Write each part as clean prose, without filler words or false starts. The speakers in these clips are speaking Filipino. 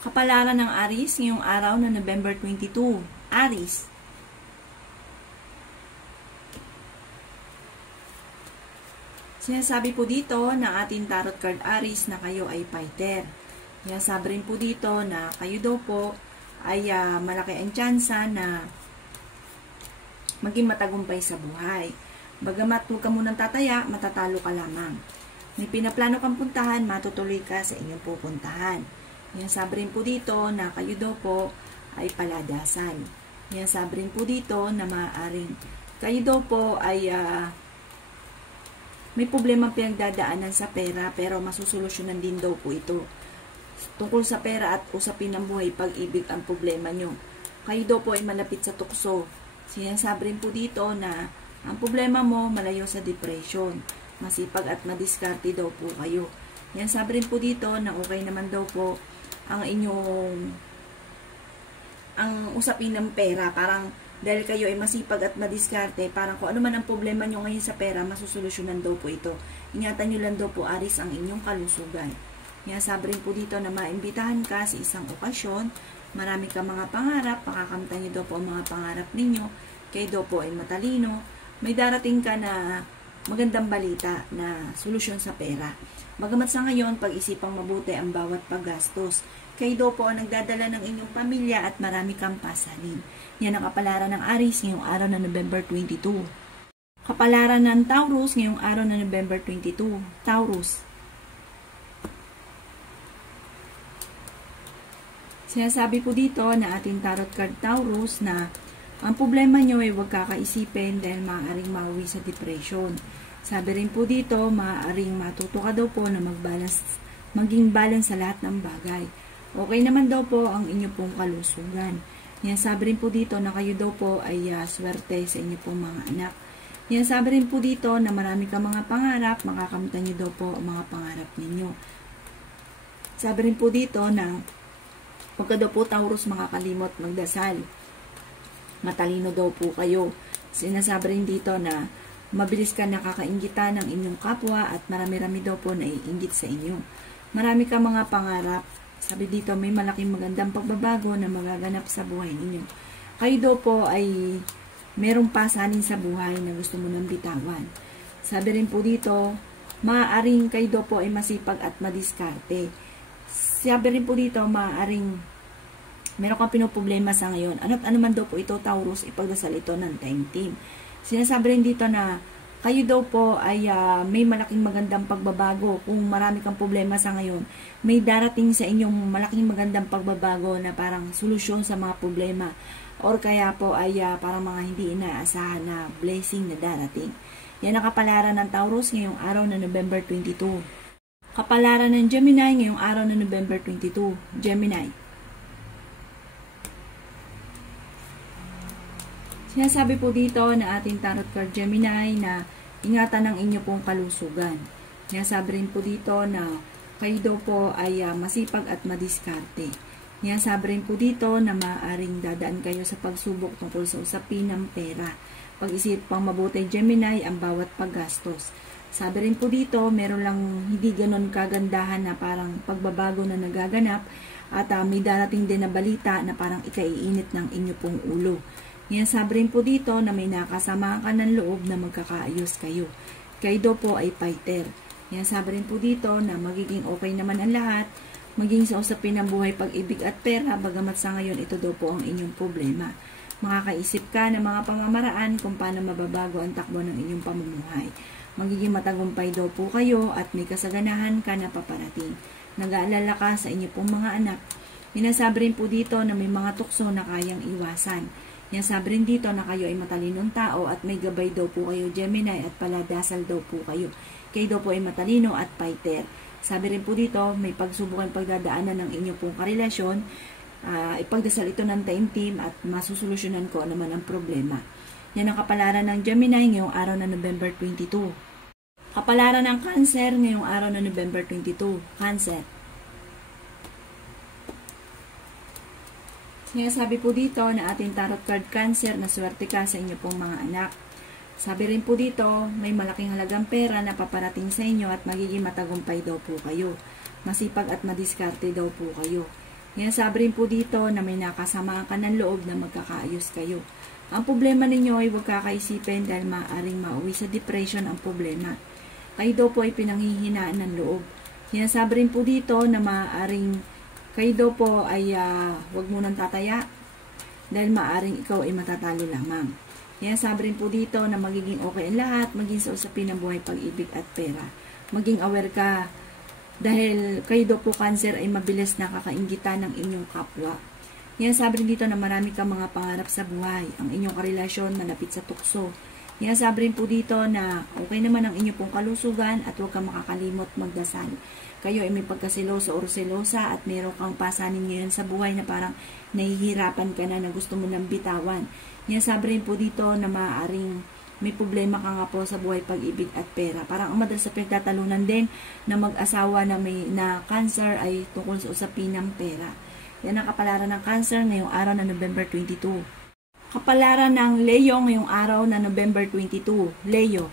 Kapalaran ng Aries ngayong araw na November 22. Aries. Sinasabi po dito ng ating tarot card Aries na kayo ay fighter. Sinasabi rin po dito na kayo daw po ay malaki ang tsansa na maging matagumpay sa buhay. Bagamat huwag ka munang tataya, matatalo ka lamang. May pinaplano kang puntahan, matutuloy ka sa inyong pupuntahan. Sabi rin po dito na kayo daw po ay paladasan. Sabi rin po dito na maaaring kayo daw po ay may problema pinagdadaanan sa pera pero masusolusyonan din daw po ito. Tungkol sa pera at usapin ng buhay, pag-ibig ang problema nyo. Kayo daw po ay malapit sa tukso. Sinasabi rin po dito na ang problema mo malayo sa depression. Masipag at madiskarte daw po kayo. Sabi rin po dito na okay naman daw po ang usapin ng pera. Parang dahil kayo ay masipag at madiskarte, parang kung ano man ang problema nyo ngayon sa pera, masusolusyonan daw po ito. Ingatan nyo lang daw po, Aries, ang inyong kalusugan. Sabi rin po dito na maimbitahan ka sa isang okasyon. Marami ka mga pangarap, makakamtan nyo daw po ang mga pangarap ninyo. Kayo daw po ay matalino. May darating ka na magandang balita na solusyon sa pera. Bagamat sa ngayon, pag-isipang mabuti ang bawat paggastos. Kayo daw po ang nagdadala ng inyong pamilya at marami kang pasanin. Yan ang kapalaran ng Aries ngayong araw na November 22. Kapalaran ng Taurus ngayong araw na November 22. Taurus. Sinasabi po dito na ating tarot card Taurus na ang problema nyo ay huwag kakaisipin dahil maaaring mauwi sa depression. Sabi rin po dito, maaaring matuto ka daw po na maging balance sa lahat ng bagay. Okay naman daw po ang inyo pong kalusugan. Sabi rin po dito na kayo daw po ay swerte sa inyo pong mga anak. Sabi rin po dito na marami ka mga pangarap, makakamtan nyo daw po ang mga pangarap ninyo. Sabi rin po dito na huwag ka daw po Taurus makakalimot magdasal. Matalino daw po kayo. Sinasabi rin dito na mabilis ka nakakainggitan ng inyong kapwa at marami-rami daw po naiinggit sa inyo. Marami ka mga pangarap. Sabi dito may malaking magandang pagbabago na magaganap sa buhay ninyo. Kayo daw po ay merong pasanin sa buhay na gusto mo nang bitawan. Sabi rin po dito, maaaring kayo daw po ay masipag at madiskarte. Sabi rin po dito, maaaring meron kang pinoproblema sa ngayon. Ano't ano man daw po ito, Taurus, ipagdasal ito ng time team. Sinasabi rin dito na kayo daw po ay may malaking magandang pagbabago. Kung marami kang problema sa ngayon, may darating sa inyong malaking magandang pagbabago na parang solusyon sa mga problema. Or kaya po ay parang mga hindi inaasahan na blessing na darating. Yan ang kapalaran ng Taurus ngayong araw na November 22. Kapalaran ng Gemini ngayong araw na November 22. Gemini. Sinasabi po dito na ating tarot card Gemini na ingatan ang inyo pong kalusugan. Sinasabi rin po dito na kayo daw po ay masipag at madiskarte. Sinasabi rin po dito na maaaring dadaan kayo sa pagsubok tungkol sa usapin ng pera. Pag-isip pang mabuti Gemini ang bawat paggastos. Sabi rin po dito, meron lang hindi ganon kagandahan na parang pagbabago na nagaganap at may darating din na balita na parang ikaiinit ng inyo pong ulo. Sabi rin po dito na may nakasamahan ka ng loob na magkakaayos kayo. Kayo daw po ay fighter. Sabi rin po dito na magiging okay naman ang lahat, maging sa usapin ng buhay, pag-ibig at pera, bagamat sa ngayon ito daw po ang inyong problema. Makakaisip ka ng mga pamamaraan kung paano mababago ang takbo ng inyong pamumuhay. Magiging matagumpay daw po kayo at may kasaganahan ka na paparating. Nag-aalala ka sa inyo pong mga anak. Sinasabi rin po dito na may mga tukso na kayang iwasan. Sabi rin dito na kayo ay matalinong tao at may gabay daw po kayo Gemini at paladasal daw po kayo. Kayo daw po ay matalino at fighter. Sabi rin po dito, may pagsubukan pagdadaanan ng inyo pong karelasyon. Ipagdasal ito ng time team at masusolusyonan ko naman ang problema. Yan ang kapalaran ng Gemini ngayong araw na November 22. Kapalaran ng Cancer ngayong araw na November 22. Cancer. Sinasabi po dito na ating tarot card Cancer na swerte ka sa inyo pong mga anak. Sabi rin po dito, may malaking halagang pera na paparating sa inyo at magiging matagumpay daw po kayo. Masipag at madiskarte daw po kayo. Yan, sabi rin po dito na may nakasamaan ka ng loob na magkakaayos kayo. Ang problema ninyo ay huwag kakaisipin dahil maaaring mauwi sa depression ang problema. Kayo daw po ay pinanghihinaan ng loob. Yan, sabi rin po dito na maaaring kayo daw po ay huwag mo nang tataya dahil maaaring ikaw ay matatalo lamang. Yan, sabi rin po dito na magiging okay ang lahat, maging sa usapin ng buhay, pag-ibig at pera. Maging aware ka dahil kayo daw po cancer ay mabilis nakakainggitan ng inyong kapwa. Yan, sabi rin dito na marami kang mga pangarap sa buhay. Ang inyong karelasyon malapit sa tukso. Yan, sabi rin po dito na okay naman ang inyong pong kalusugan at huwag kang makakalimot magdasal. Kayo ay may pagkasiloso o selosa at meron kang pasanin ngayon sa buhay na parang nahihirapan ka na gusto mo nang bitawan. Yan, sabi rin po dito na maaaring may problema ka nga po sa buhay, pag-ibig at pera. Parang ang madalas sa pinagtatalunan din na mag-asawa na cancer ay tungkol sa usapin ng pera. Yan ang kapalaran ng Cancer ngayong araw na November 22. Kapalaran ng Leo ngayong araw na November 22. Leo.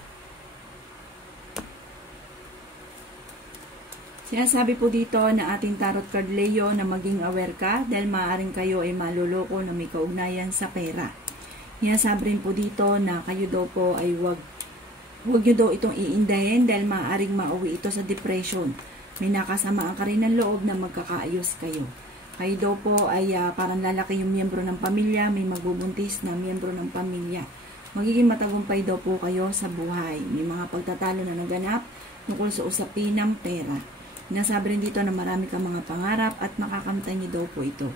Sinasabi po dito na ating tarot card Leo na maging aware ka dahil maaaring kayo ay maluloko na may kaugnayan sa pera. Sinasabi rin po dito na kayo daw po ay huwag nyo daw itong iindahin dahil maaaring mauwi ito sa depression. May nakasamaan ka rin ng loob na magkakaayos kayo. Kayo daw po ay parang lalaki yung miyembro ng pamilya, may magbubuntis na miyembro ng pamilya. Magiging matagumpay daw po kayo sa buhay. May mga pagtatalo na naganap tungkol sa usapin ng pera. Nasabi rin dito na marami kang mga pangarap at makakamtan niyo daw po ito.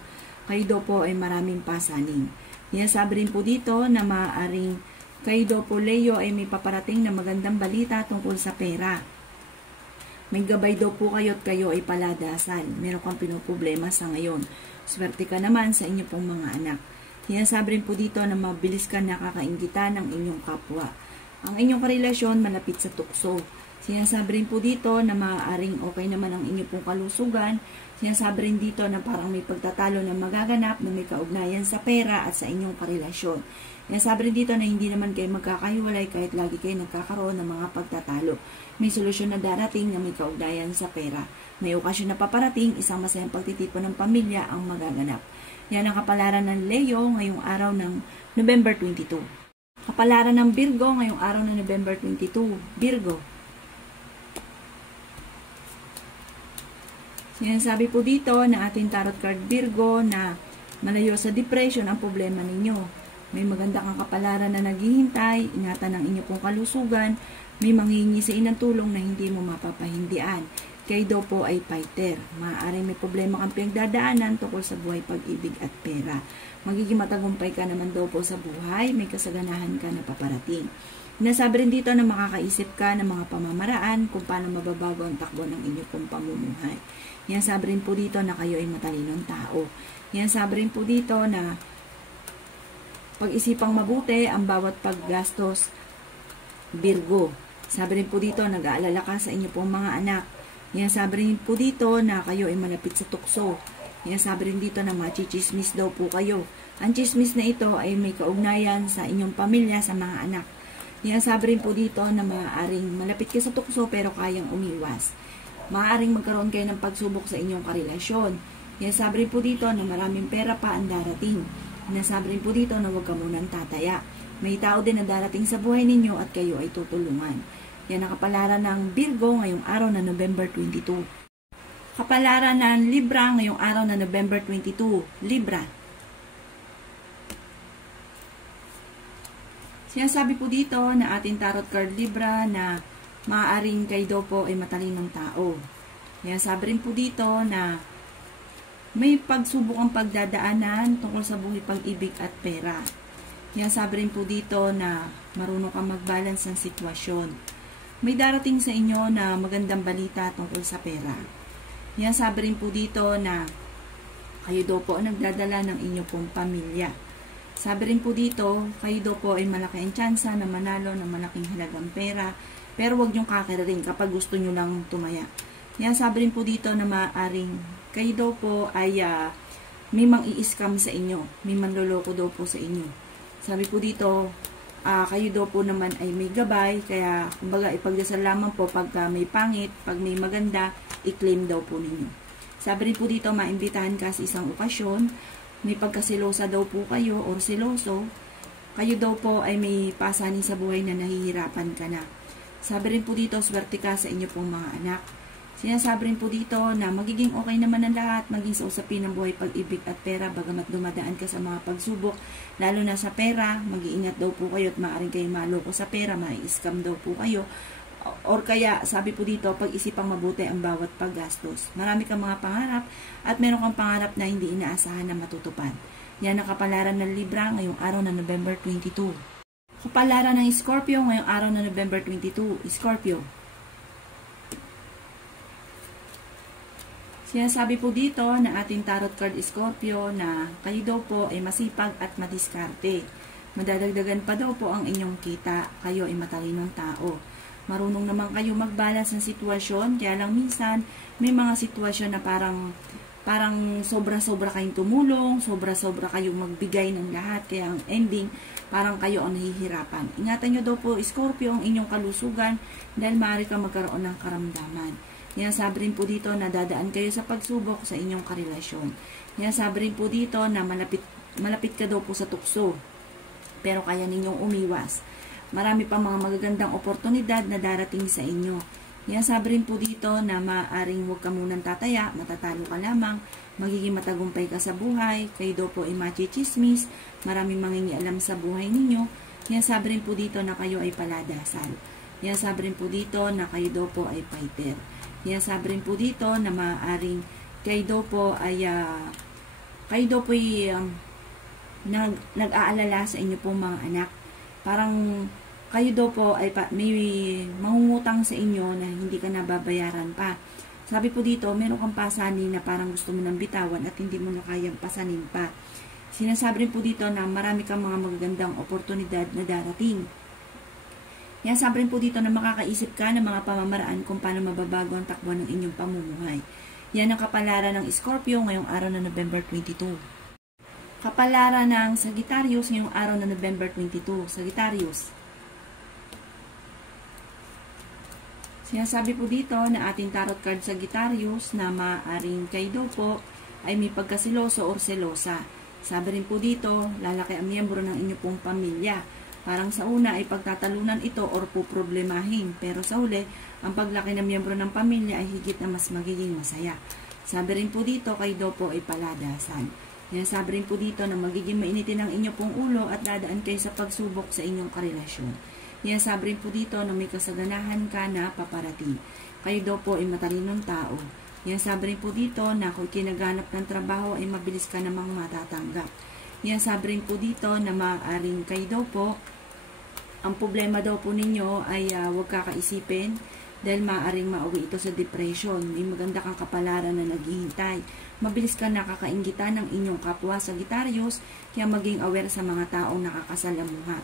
Kayo daw po ay maraming pasanin. Nasabi rin po dito na maaaring kayo daw po Leo ay may paparating na magandang balita tungkol sa pera. May gabay daw po kayo at kayo ay paladasal. Meron kang pinoproblema sa ngayon. Swerte ka naman sa inyo pong mga anak. Sinasabi rin po dito na mabilis ka nakakainggitan ng inyong kapwa. Ang inyong karelasyon malapit sa tukso. Sinasabi rin po dito na maaaring okay naman ang inyong pong kalusugan. Sinasabi rin dito na parang may pagtatalo na magaganap na may kaugnayan sa pera at sa inyong karelasyon. Sinasabi rin dito na hindi naman kayo magkakahiwalay kahit lagi kayo nagkakaroon ng mga pagtatalo. May solusyon na darating na may kaugnayan sa pera. May okasyon na paparating, isang masayang pagtitipon ng pamilya ang magaganap. Yan ang kapalaran ng Leo ngayong araw ng November 22. Kapalaran ng Virgo ngayong araw ng November 22. Virgo. Sinasabi po dito na ating tarot card Virgo na malayo sa depression ang problema ninyo. May maganda kang kapalaran na naghihintay, ingatan ang inyong pong kalusugan, may manghihingi sa inang tulong na hindi mo mapapahindian. Kayo daw po ay fighter. Maaaring may problema kang pinagdadaanan tungkol sa buhay, pag-ibig at pera. Magiging matagumpay ka naman daw po sa buhay, may kasaganahan ka na paparating. Nasabi rin dito na makakaisip ka ng mga pamamaraan kung paano mababago ang takbo ng inyong pong pamumuhay. Yan, sabi rin po dito na kayo ay matalinong tao. Yan, sabi rin po dito na pag-isipang mabuti ang bawat paggastos, Virgo. Sabi rin po dito, nag-aalala ka sa inyo pong mga anak. Yan, sabi rin po dito na kayo ay malapit sa tukso. Yan, sabi rin dito na machichismis daw po kayo. Ang chismis na ito ay may kaugnayan sa inyong pamilya, sa mga anak. Yan, sabi rin po dito na maaaring malapit ka sa tukso pero kayang umiwas. Maaaring magkaroon kayo ng pagsubok sa inyong karelasyon. Yan, sabi rin po dito na maraming pera pa ang darating. Nasabi rin po dito na huwag ka munang tataya. May tao din na darating sa buhay ninyo at kayo ay tutulungan. Yan ang kapalaran ng Virgo ngayong araw na November 22. Kapalaran ng Libra ngayong araw na November 22. Libra. Sinasabi po dito na ating tarot card Libra na maaaring kayo daw po ay matalinong tao. Sinasabi rin po dito na may pagsubok ang pagdadaanan tungkol sa buhay, pag-ibig at pera. Yan, sabi rin po dito na marunong kang mag-balance ng sitwasyon. May darating sa inyo na magandang balita tungkol sa pera. Yan, sabi rin po dito na kayo daw po ang nagdadala ng inyong pong pamilya. Sabi rin po dito, kayo daw po ay malaki ang tsansa na manalo ng malaking halagang pera, pero huwag niyong kakirarin kapag gusto niyo lang tumaya. Yan, sabi rin po dito na maaaring kayo daw po ay may mang-i-scam sa inyo. May manloloko daw po sa inyo. Sabi po dito, kayo daw po naman ay may gabay. Kaya, kumbaga, ipagdasal lamang po pag may pangit, pag may maganda, i-claim daw po ninyo. Sabi rin po dito, maimbitahan ka sa isang okasyon, may pagkasilosa daw po kayo or siloso, kayo daw po ay may pasanin sa buhay na nahihirapan ka na. Sabi rin po dito, swerte ka sa inyo pong mga anak. Sinasabi rin po dito na magiging okay naman ang lahat, maging sa usapin ng buhay, pag-ibig at pera, bagamat dumadaan ka sa mga pagsubok, lalo na sa pera, mag-iingat daw po kayo at maaaring kayo maloko sa pera, mai-scam daw po kayo. Or kaya, sabi po dito, pag-isipang mabuti ang bawat paggastos. Marami kang mga pangarap at meron kang pangarap na hindi inaasahan na matutupad. Yan ang kapalaran ng Libra ngayong araw na November 22. Kapalaran ng Scorpio ngayong araw na November 22. Scorpio. Sinasabi po dito na ating tarot card Scorpio na kayo daw po ay masipag at madiskarte. Madadagdagan pa daw po ang inyong kita. Kayo ay matalinong tao. Marunong naman kayo magbalas ng sitwasyon, kaya lang minsan may mga sitwasyon na parang sobra-sobra kayong tumulong, sobra-sobra kayong magbigay ng lahat, kaya ang ending parang kayo ang nahihirapan. Ingatan nyo daw po Scorpio ang inyong kalusugan dahil maaari kang magkaroon ng karamdaman. Yan, sabi rin po dito na dadaan kayo sa pagsubok sa inyong karelasyon. Yan, sabi rin po dito na malapit ka daw po sa tukso, pero kaya ninyong umiwas. Marami pang mga magagandang oportunidad na darating sa inyo. Yan, sabi rin po dito na maaaring huwag ka munang tataya, matatalo ka lamang, magiging matagumpay ka sa buhay, kayo daw po ay machichismis, maraming mangingialam sa buhay ninyo. Yan, sabi rin po dito na kayo ay paladasal. Yan, sabi rin po dito na kayo daw po ay fighter. Yan, sabi rin po dito na maaaring kayo daw po ay nag-aalala sa inyo pong mga anak. Parang kayo daw po ay may mangungutang sa inyo na hindi ka nababayaran pa. Sabi po dito, meron kang pasanin na parang gusto mo nang bitawan at hindi mo na kayang pasanin pa. Sinasabi rin po dito na marami kang mga magagandang oportunidad na darating. Yan, sabi rin po dito na makakaisip ka ng mga pamamaraan kung paano mababago ang takbo ng inyong pamumuhay. Yan ang kapalaran ng Scorpio ngayong araw na November 22. Kapalaran ng Sagittarius ngayong araw na November 22. Sagittarius. Sinasabi po dito na ating tarot card Sagittarius na maaaring kayo daw po ay may pagkasiloso o selosa. Sabi rin po dito, lalaki ang miyembro ng inyong pong pamilya. Parang sa una ay pagtatalunan ito or puproblemahin, pero sa huli, ang paglaki ng miyembro ng pamilya ay higit na mas magiging masaya. Sabi rin po dito, kayo daw po ay paladasan. Yan, sabi rin po dito na magiging mainitin ang inyong pong ulo at dadaan kayo sa pagsubok sa inyong karelasyon. Yan, sabi rin po dito na may kasaganahan ka na paparating. Kayo daw po ay matalinong tao. Yan, sabi rin po dito na kung kinaganap ng trabaho ay mabilis ka namang matatanggap. Yan, sabi rin po dito na maaaring kayo daw po, ang problema daw po ninyo ay huwag kakaisipin dahil maaaring mauwi ito sa depression. May maganda kang kapalaran na naghihintay. Mabilis ka nakakainggitan ng inyong kapwa Sagittarius, kaya maging aware sa mga taong nakakasalamuha.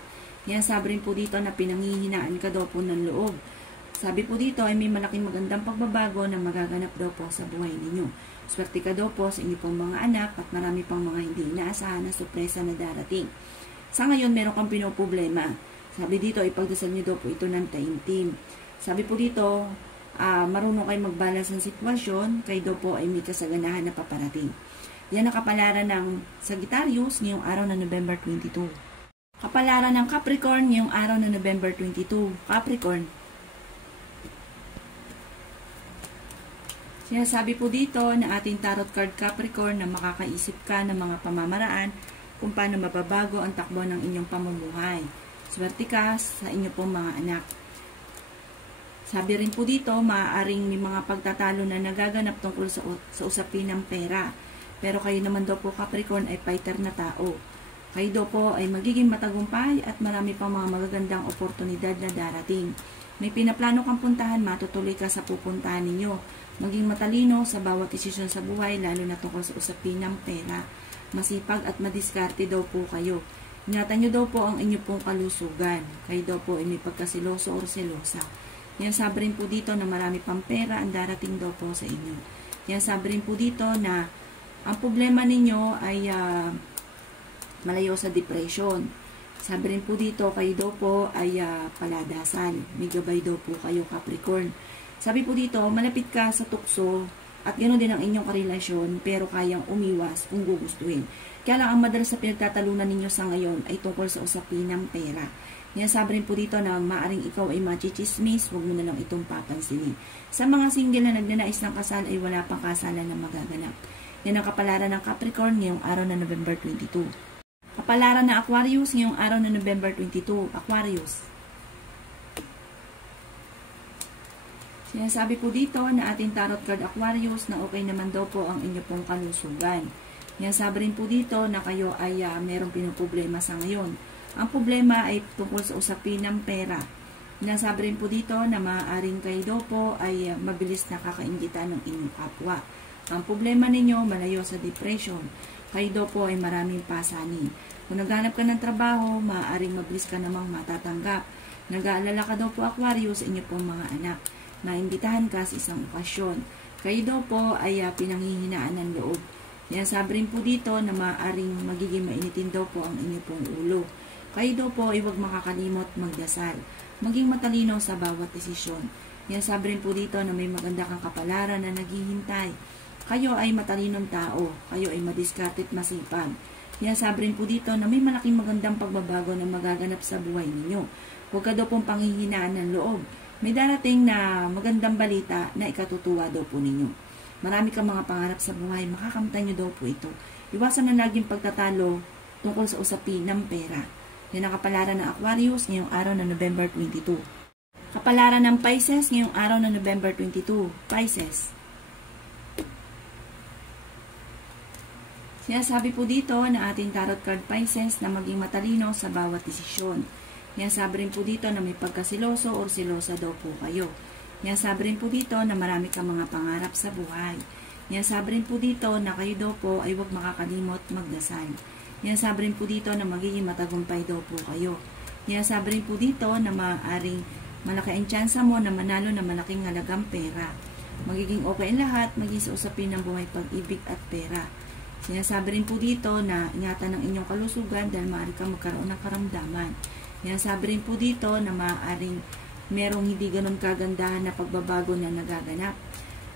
Yan, sabi rin po dito na pinanghihinaan ka daw po ng loob. Sabi po dito ay may malaking magandang pagbabago na magaganap daw po sa buhay ninyo. Swerte ka daw po sa inyong pong mga anak at marami pang mga hindi inaasahan na sorpresa na darating. Sa ngayon, meron kang pinoproblema. Sabi dito, ipagdasal niyo daw po ito ng taimtim. Sabi po dito, marunong kayo magbalas ng sitwasyon, kayo daw po ay may kasaganahan na paparating. Yan ang kapalaran ng Sagittarius ngayong araw na November 22. Kapalaran ng Capricorn ngayong araw na November 22. Capricorn. Sinasabi po dito na ating tarot card Capricorn na makakaisip ka ng mga pamamaraan kung paano mababago ang takbo ng inyong pamumuhay. Swerte ka sa inyo pong mga anak. Sabi rin po dito, maaaring may mga pagtatalo na nagaganap tungkol sa usapin ng pera. Pero kayo naman daw po Capricorn ay fighter na tao. Kayo daw po ay magiging matagumpay at marami pang mga magagandang oportunidad na darating. May pinaplano kang puntahan, matutuloy ka sa pupuntahan ninyo. Maging matalino sa bawat desisyon sa buhay, lalo na tungkol sa usapin ng pera. Masipag at madiskarte daw po kayo. Ingatan nyo daw po ang inyo pong kalusugan. Kayo daw po ay may pagkasiloso o selosa. Yan, sabi rin po dito na marami pang pera ang darating daw po sa inyo. Yan, sabi rin po dito na ang problema ninyo ay malayo sa depression. Sabi rin po dito, kayo daw po ay paladasan. May gabay daw po kayo Capricorn. Sabi po dito, malapit ka sa tukso At ganoon din ang inyong karelasyon, pero kayang umiwas kung gugustuhin. Kaya lang ang madalas na pinagtatalunan ninyo sa ngayon ay tungkol sa usapin ng pera. Sabi rin po dito na maaring ikaw ay machichismis, huwag mo na lang itong papansinin. Sa mga single na nagnanais ng kasal ay wala pang kasalan na magaganap. Yan ang kapalaran ng Capricorn ngayong araw na November 22. Kapalaran ng Aquarius ngayong araw na November 22. Aquarius. Sinasabi po dito na ating tarot card Aquarius na okay naman daw po ang inyo pong kalusugan. Sabi rin po dito na kayo ay merong pinuproblema sa ngayon. Ang problema ay tungkol sa usapin ng pera. Sinasabi rin po dito na maaaring kayo daw po ay mabilis nakakaingitan ng inyong kapwa. Ang problema ninyo malayo sa depression. Kayo daw po ay maraming pasanin. Kung naghanap ka ng trabaho, maaaring mabilis ka namang matatanggap. Nag-aalala ka daw po Aquarius sa inyo pong mga anak. Naimbitahan ka sa isang okasyon. Kayo daw po ay pinanghihinaan ng loob. Sabi rin po dito na maaaring magiging mainitin daw po ang inyo pong ulo. Kayo daw po ay huwag makakalimot magdasal. Maging matalino sa bawat desisyon. Sabi rin po dito na may maganda kang kapalaran na naghihintay. Kayo ay matalinong tao. Kayo ay madiskarte't masipag. Sabi rin po dito na may malaking magandang pagbabago na magaganap sa buhay ninyo. Huwag ka daw pong panghihinaan ng loob. May darating na magandang balita na ikatutuwa daw po ninyo. Marami kang mga pangarap sa buhay, makakamtan nyo daw po ito. Iwasan na laging pagtatalo tungkol sa usapin ng pera. Yan ang kapalaran ng Aquarius ngayong araw na November 22. Kapalaran ng Pisces ngayong araw na November 22. Pisces. Sinasabi po dito na ating tarot card Pisces na maging matalino sa bawat desisyon. Sabi rin po dito na may pagkasiloso o silosa daw po kayo. Sabi rin po dito na marami kang mga pangarap sa buhay. Sabi rin po dito na kayo daw po ay huwag makakalimot magdasal. Sabi rin po dito na magiging matagumpay daw po kayo. Sabi rin po dito na maaaring malaki ang tsansa mo na manalo na malaking halagang pera. Magiging okay ang lahat, maging sa usapin ng buhay, pag-ibig at pera. Sinasabi rin po dito na ingatan ng inyong kalusugan dahil maaari kang magkaroon ng karamdaman. Sabi rin po dito na maaaring merong hindi ganun kagandahan na pagbabago na nagaganap.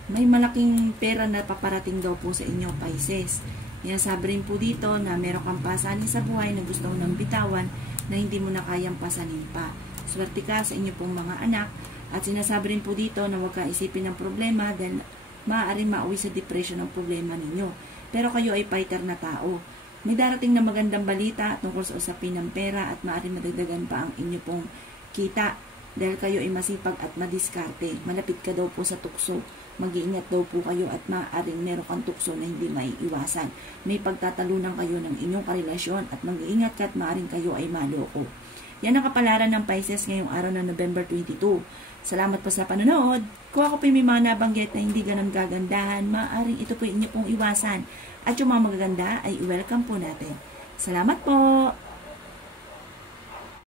May malaking pera na paparating daw po sa inyo, Pisces. Sabi rin po dito na meron kang pasanin sa buhay na gusto mo nang bitawan na hindi mo na kayang pasanin pa. Swerte ka sa inyo pong mga anak. At sinasabi rin po dito na huwag ka isipin ng problema dahil maaaring mauwi sa depression ang problema ninyo. Pero kayo ay fighter na tao. May darating na magandang balita tungkol sa usapin ng pera at maaaring madagdagan pa ang inyo pong kita dahil kayo ay masipag at madiskarte. Malapit ka daw po sa tukso. Mag-iingat daw po kayo at maaaring meron kang tukso na hindi maiiwasan. May pagtatalunan kayo ng inyong karelasyon at mag-iingat ka at maaaring kayo ay maloko. Yan ang kapalaran ng Pisces ngayong araw ng November 22. Salamat po sa panonood. Kung ako po may mga nabanggit na hindi ganun gagandahan, maaaring ito po inyo pong iwasan. At yung mga magaganda ay welcome po natin. Salamat po!